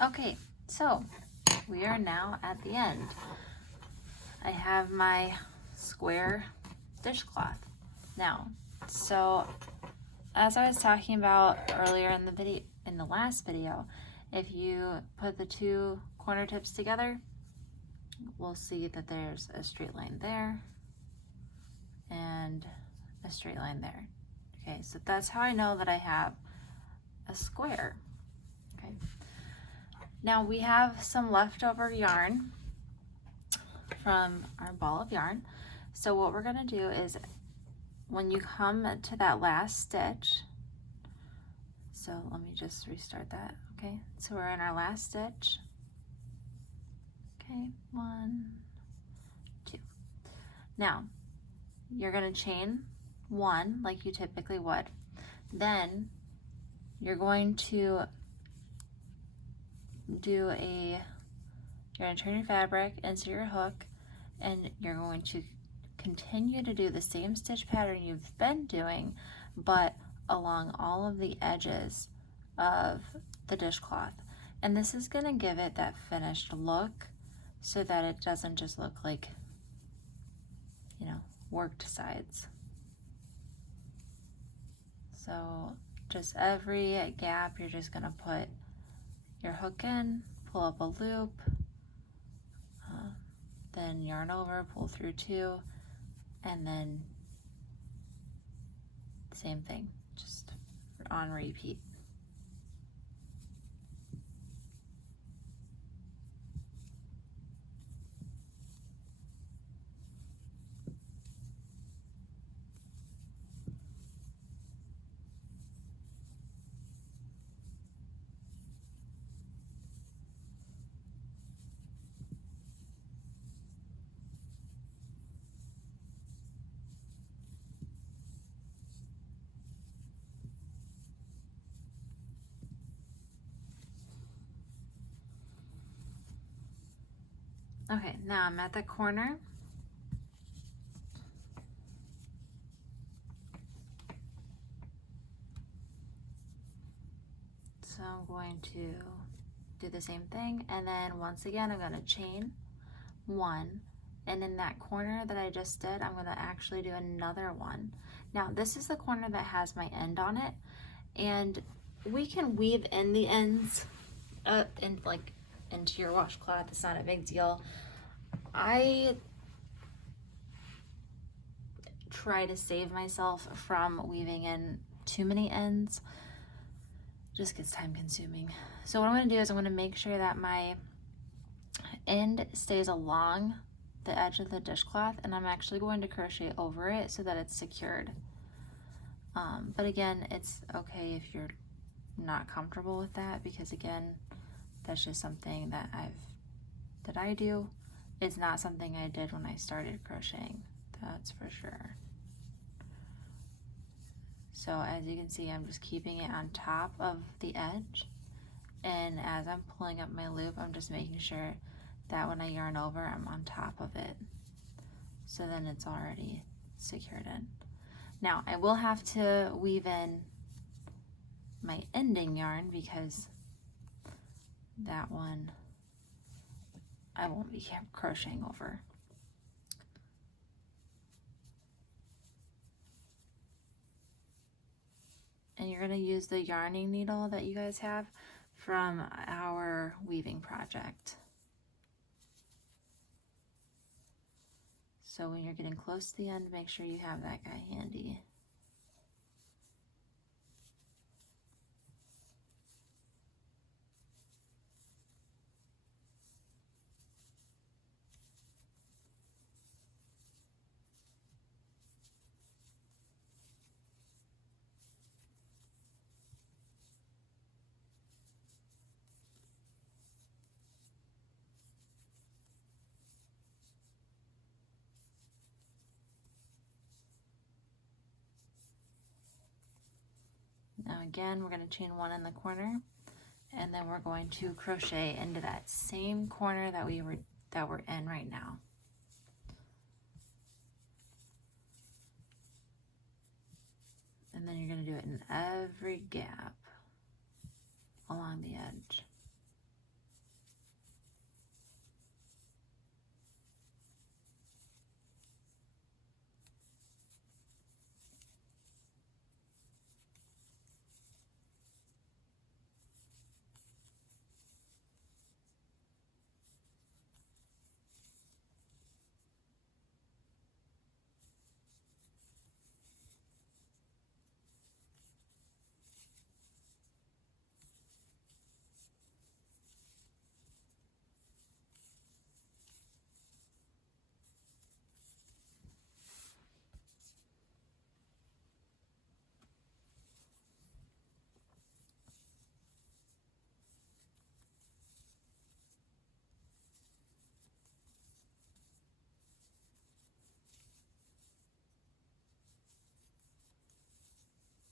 Okay, so we are now at the end. I have my square dishcloth now. So as I was talking about earlier in the video, in the last video, if you put the two corner tips together, we'll see that there's a straight line there and a straight line there. Okay, so that's how I know that I have a square. Okay. Now we have some leftover yarn from our ball of yarn. So what we're gonna do is when you come to that last stitch, so let me just restart that, okay? So we're in our last stitch. Okay, 1, 2. Now, you're gonna chain 1 like you typically would. Then you're going to you're gonna turn your fabric, insert your hook, and you're going to continue to do the same stitch pattern you've been doing, but along all of the edges of the dishcloth. And this is gonna give it that finished look so that it doesn't just look like, you know, worked sides. So just every gap, you're just gonna put your hook in, pull up a loop, then yarn over, pull through 2, and then same thing, just on repeat. Okay, now I'm at the corner. So I'm going to do the same thing, and then once again I'm going to chain 1, and in that corner that I just did, I'm going to actually do another one. Now this is the corner that has my end on it, and we can weave in the ends into your washcloth. It's not a big deal. I try to save myself from weaving in too many ends. It just gets time consuming. So what I'm going to do is I'm going to make sure that my end stays along the edge of the dishcloth, and I'm actually going to crochet over it so that it's secured. But again, it's okay if you're not comfortable with that, because again, that's just something that I do. It's not something I did when I started crocheting, that's for sure. So as you can see, I'm just keeping it on top of the edge, and as I'm pulling up my loop, I'm just making sure that when I yarn over, I'm on top of it, so then it's already secured in. Now I will have to weave in my ending yarn, because that one I won't be crocheting over. And you're going to use the yarning needle that you guys have from our weaving project. So when you're getting close to the end, make sure you have that guy handy. Now again, we're going to chain 1 in the corner, and then we're going to crochet into that same corner that we're in right now. And then you're going to do it in every gap along the edge.